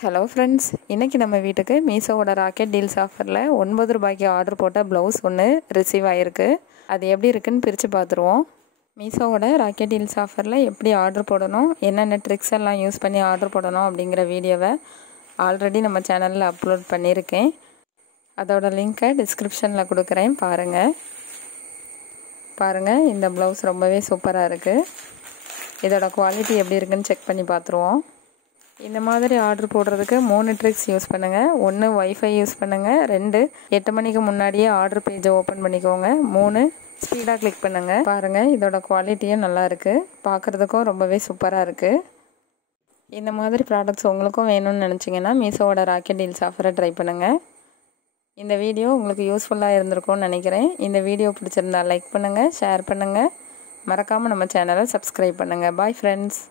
Hello friends, இன்றைக்கி நம்ம வீட்டுக்கு மீஷோவோட ராக்கெட் டீல்ஸ் ஆஃபரில் 9 ரூபாய்க்கு ஆர்டர் போட்ட ப்ளவுஸ் ஒன்று ரிசீவ் ஆகிருக்கு. அது எப்படி இருக்குன்னு பிரித்து பார்த்துருவோம். மீஷோவோட ராக்கெட் டீல்ஸ் ஆஃபரில் எப்படி ஆர்டர் போடணும், என்னென்ன ட்ரிக்ஸ் எல்லாம் யூஸ் பண்ணி ஆர்டர் போடணும் அப்படிங்கிற வீடியோவை ஆல்ரெடி நம்ம சேனலில் அப்லோட் பண்ணியிருக்கேன். அதோட லிங்க்கை டிஸ்கிரிப்ஷனில் கொடுக்குறேன், பாருங்கள். இந்த ப்ளவுஸ் ரொம்பவே சூப்பராக இருக்குது. இதோட குவாலிட்டி எப்படி இருக்குன்னு செக் பண்ணி பார்த்துருவோம். இந்த மாதிரி ஆர்டர் போடுறதுக்கு 3 ட்ரிக்ஸ் யூஸ் பண்ணுங்கள். 1 வைஃபை யூஸ் பண்ணுங்கள். 2 8 மணிக்கு முன்னாடியே ஆர்டர் பேஜை ஓப்பன் பண்ணிக்கோங்க. 3 ஸ்பீடாக கிளிக் பண்ணுங்கள். பாருங்கள், இதோட குவாலிட்டியும் நல்லா இருக்குது, பார்க்குறதுக்கும் ரொம்பவே சூப்பராக இருக்குது. இந்த மாதிரி ப்ராடக்ட்ஸ் உங்களுக்கும் வேணும்னு நினச்சிங்கன்னா மீஷோவோட ராக்கெட் டீல்ஸ் ஆஃபரை ட்ரை பண்ணுங்கள். இந்த வீடியோ உங்களுக்கு யூஸ்ஃபுல்லாக இருந்திருக்கும்னு நினைக்கிறேன். இந்த வீடியோ பிடிச்சிருந்தா லைக் பண்ணுங்கள், ஷேர் பண்ணுங்கள், மறக்காமல் நம்ம சேனலை சப்ஸ்கிரைப் பண்ணுங்கள். Bye friends.